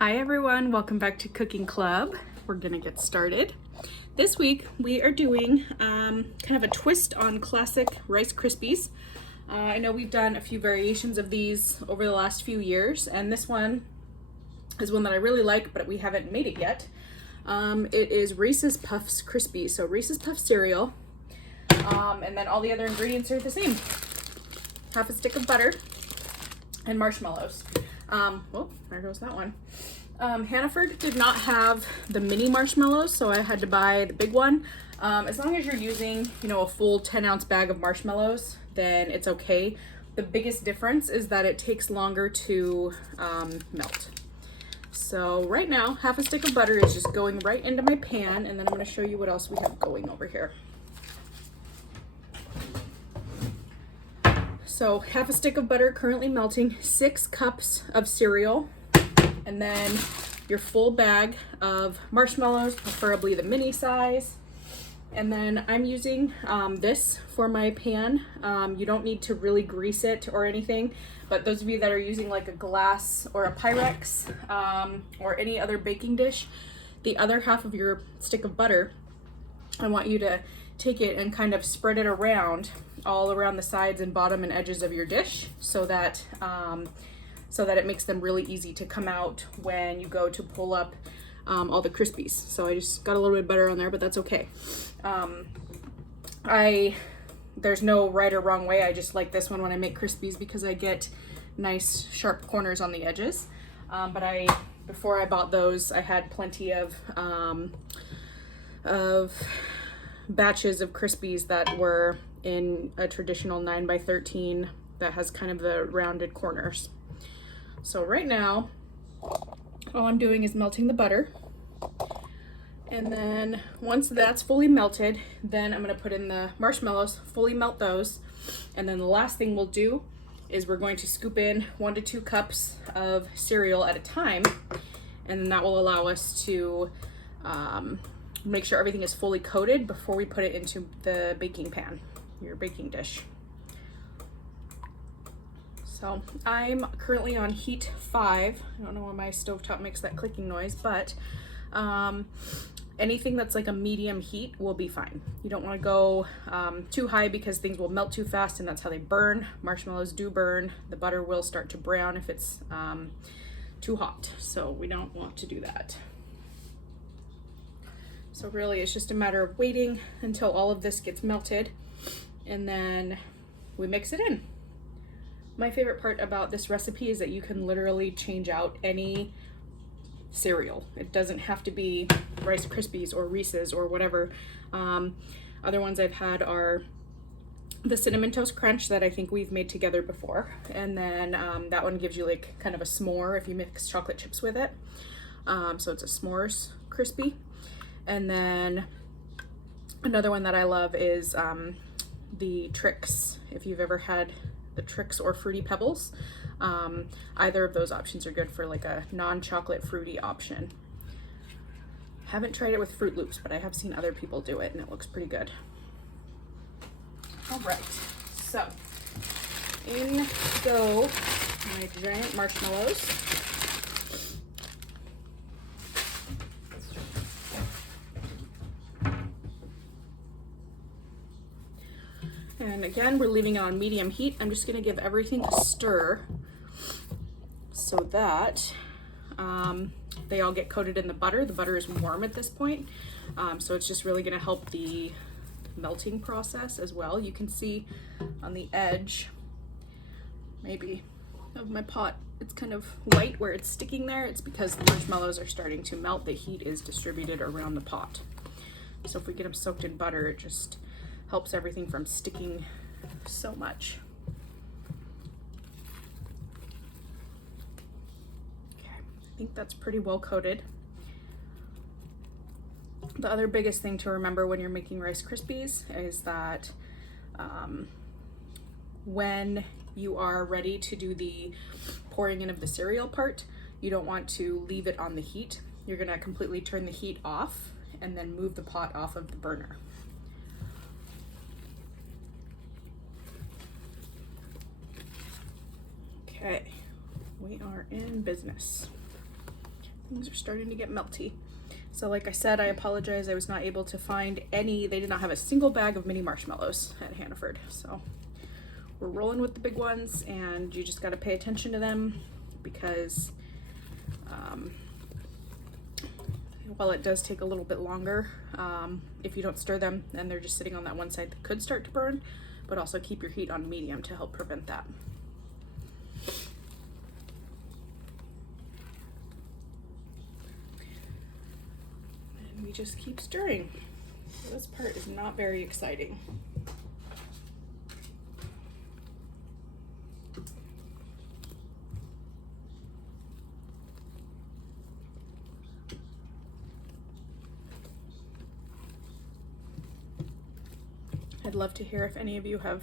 Hi everyone, welcome back to Cooking Club. We're gonna get started. This week we are doing kind of a twist on classic Rice Krispies. I know we've done a few variations of these over the last few years, and this one is one that I really like, but we haven't made it yet. It is Reese's Puffs Krispies, so Reese's Puff cereal, and then all the other ingredients are the same. Half a stick of butter and marshmallows. Oh, there goes that one. Hannaford did not have the mini marshmallows, so I had to buy the big one. As long as you're using, a full 10-ounce bag of marshmallows, then it's okay. The biggest difference is that it takes longer to melt. So right now, half a stick of butter is just going right into my pan, and then I'm going to show you what else we have going over here. So half a stick of butter currently melting, 6 cups of cereal, and then your full bag of marshmallows, preferably the mini size. And then I'm using this for my pan. You don't need to really grease it or anything, but those of you that are using like a glass or a Pyrex or any other baking dish, the other half of your stick of butter, I want you to take it and kind of spread it around all around the sides and bottom and edges of your dish so that it makes them really easy to come out when you go to pull up all the Krispies. So I just got a little bit of butter on there, but that's okay. There's no right or wrong way. I just like this one when I make Krispies because I get nice sharp corners on the edges. But before I bought those, I had plenty of batches of Krispies that were in a traditional 9x13 that has kind of the rounded corners. So right now, all I'm doing is melting the butter. And then once that's fully melted, then I'm gonna put in the marshmallows, fully melt those. And then the last thing we'll do is we're going to scoop in 1 to 2 cups of cereal at a time. And then that will allow us to make sure everything is fully coated before we put it into the baking pan, your baking dish. So I'm currently on heat 5. I don't know why my stovetop makes that clicking noise, but anything that's like a medium heat will be fine. You don't want to go too high because things will melt too fast, and that's how they burn. Marshmallows do burn. The butter will start to brown if it's too hot, so we don't want to do that. So really it's just a matter of waiting until all of this gets melted, and then we mix it in. My favorite part about this recipe is that you can literally change out any cereal. It doesn't have to be Rice Krispies or Reese's or whatever. Other ones I've had are the Cinnamon Toast Crunch that I think we've made together before. And then that one gives you like kind of a s'more if you mix chocolate chips with it. So it's a s'mores crispy. And then another one that I love is the Trix. If you've ever had the Trix or Fruity Pebbles, either of those options are good for like a non-chocolate fruity option. Haven't tried it with Fruit Loops, but I have seen other people do it and it looks pretty good. All right, so in go my giant marshmallows. And again, we're leaving it on medium heat. I'm just gonna give everything a stir so that they all get coated in the butter. The butter is warm at this point, so it's just really gonna help the melting process as well. You can see on the edge, maybe, of my pot, it's kind of white where it's sticking there. It's because the marshmallows are starting to melt. The heat is distributed around the pot. So if we get them soaked in butter, it just helps everything from sticking so much. Okay, I think that's pretty well coated. The other biggest thing to remember when you're making Rice Krispies is that when you are ready to do the pouring in of the cereal part, you don't want to leave it on the heat. You're gonna completely turn the heat off and then move the pot off of the burner. Okay, we are in business. Things are starting to get melty. So like I said, I apologize. I was not able to find any. They did not have a single bag of mini marshmallows at Hannaford. So we're rolling with the big ones, and you just got to pay attention to them because while it does take a little bit longer, if you don't stir them and they're just sitting on that one side, they could start to burn, but also keep your heat on medium to help prevent that. And we just keep stirring. So this part is not very exciting. I'd love to hear if any of you have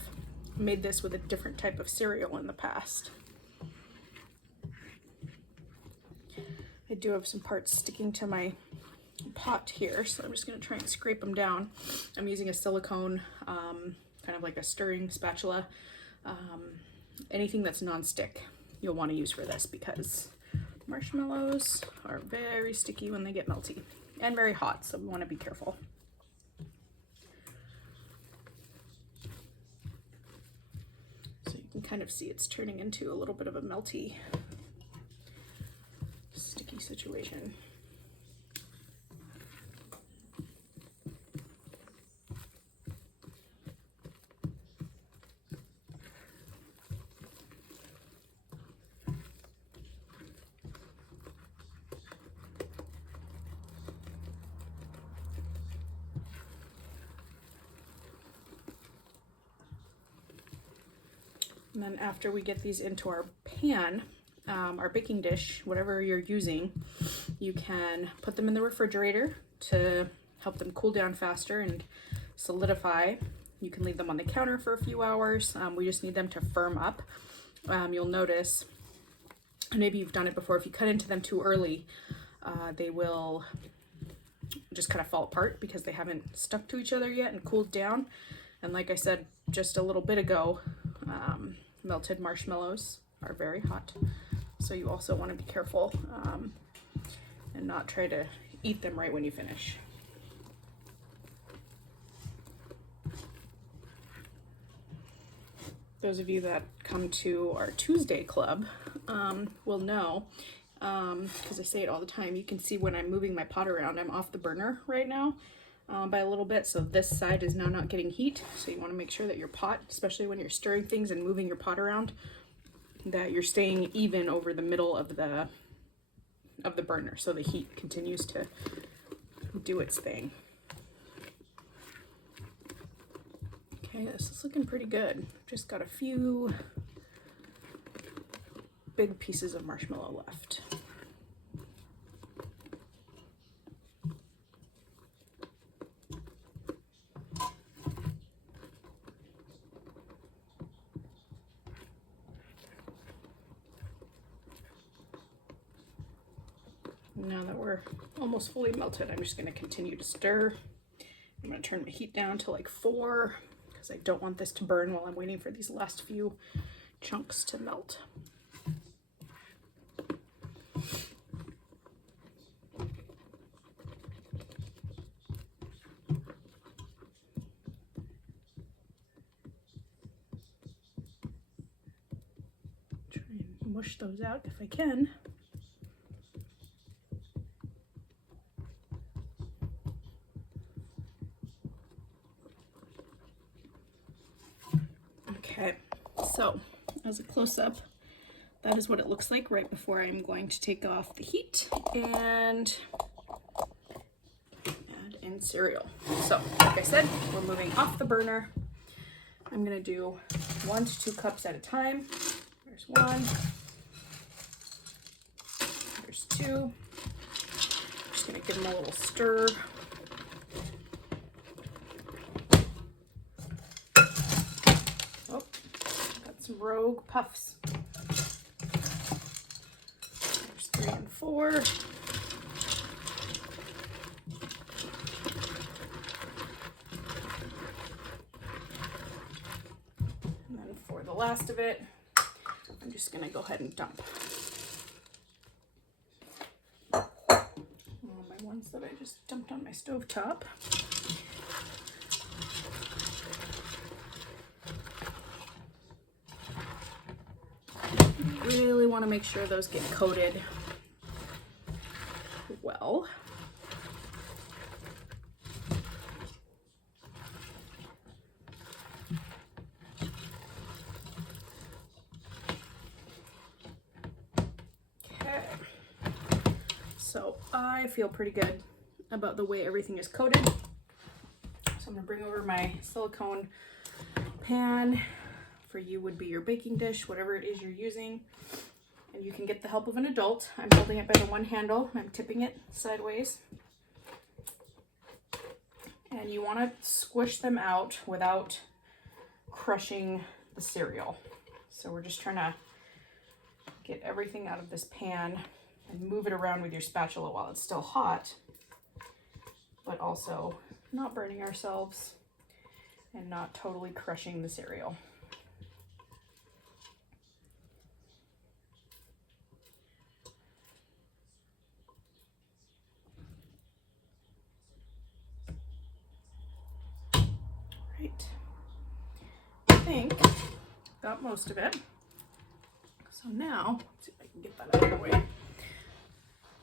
made this with a different type of cereal in the past. I do have some parts sticking to my pot here, so I'm just going to try and scrape them down. I'm using a silicone, kind of like a stirring spatula. Anything that's non-stick you'll want to use for this because marshmallows are very sticky when they get melty and very hot, so we want to be careful. You can kind of see it's turning into a little bit of a melty, sticky situation. And then after we get these into our pan, our baking dish, whatever you're using, you can put them in the refrigerator to help them cool down faster and solidify. You can leave them on the counter for a few hours. We just need them to firm up. You'll notice, and maybe you've done it before, if you cut into them too early, they will just kind of fall apart because they haven't stuck to each other yet and cooled down. And like I said just a little bit ago, melted marshmallows are very hot, so you also want to be careful and not try to eat them right when you finish. Those of you that come to our Tuesday club will know, because I say it all the time, you can see when I'm moving my pot around, I'm off the burner right now by a little bit, so this side is now not getting heat. So you want to make sure that your pot, especially when you're stirring things and moving your pot around, that you're staying even over the middle of the burner so the heat continues to do its thing. Okay, this is looking pretty good. Just got a few big pieces of marshmallow left. Now that we're almost fully melted, I'm just going to continue to stir. I'm going to turn my heat down to like 4 because I don't want this to burn while I'm waiting for these last few chunks to melt. Try and mush those out if I can. Okay, so as a close-up, that is what it looks like right before I'm going to take off the heat and add in cereal. So, like I said, we're moving off the burner. I'm gonna do 1 to 2 cups at a time. There's 1, there's 2. Just gonna give them a little stir. Some Rogue Puffs. There's 3 and 4. And then for the last of it, I'm just going to go ahead and dump. ones that I just dumped on my stovetop. Really want to make sure those get coated well. Okay, so I feel pretty good about the way everything is coated. So I'm going to bring over my silicone pan. For you would be your baking dish, whatever it is you're using. And you can get the help of an adult. I'm holding it by the one handle. I'm tipping it sideways. And you want to squish them out without crushing the cereal. So we're just trying to get everything out of this pan and move it around with your spatula while it's still hot, but also not burning ourselves and not totally crushing the cereal. Right. I think got most of it. So now, let's see if I can get that out of the way.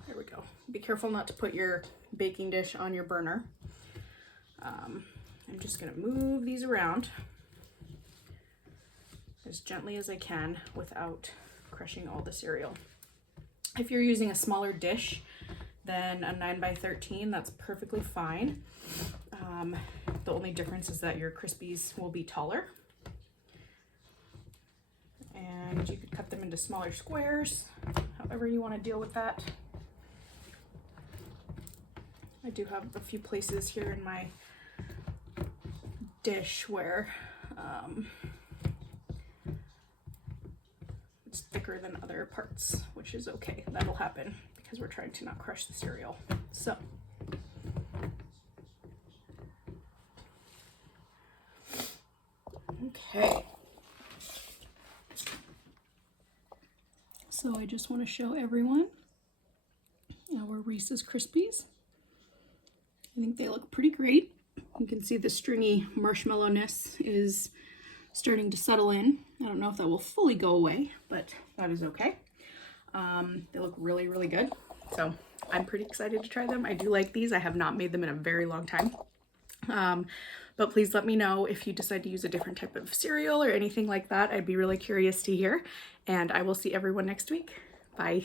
There we go. Be careful not to put your baking dish on your burner. I'm just gonna move these around as gently as I can without crushing all the cereal. If you're using a smaller dish than a 9x13, that's perfectly fine. The only difference is that your Krispies will be taller. And you could cut them into smaller squares, however you want to deal with that. I do have a few places here in my dish where it's thicker than other parts, which is okay. That'll happen because we're trying to not crush the cereal. So okay. So I just want to show everyone our Reese's Krispies. I think they look pretty great. You can see the stringy marshmallowness is starting to settle in. I don't know if that will fully go away, but that is okay. They look really, really good. So I'm pretty excited to try them. I do like these. I have not made them in a very long time. But please let me know if you decide to use a different type of cereal or anything like that. I'd be really curious to hear. And I will see everyone next week. Bye.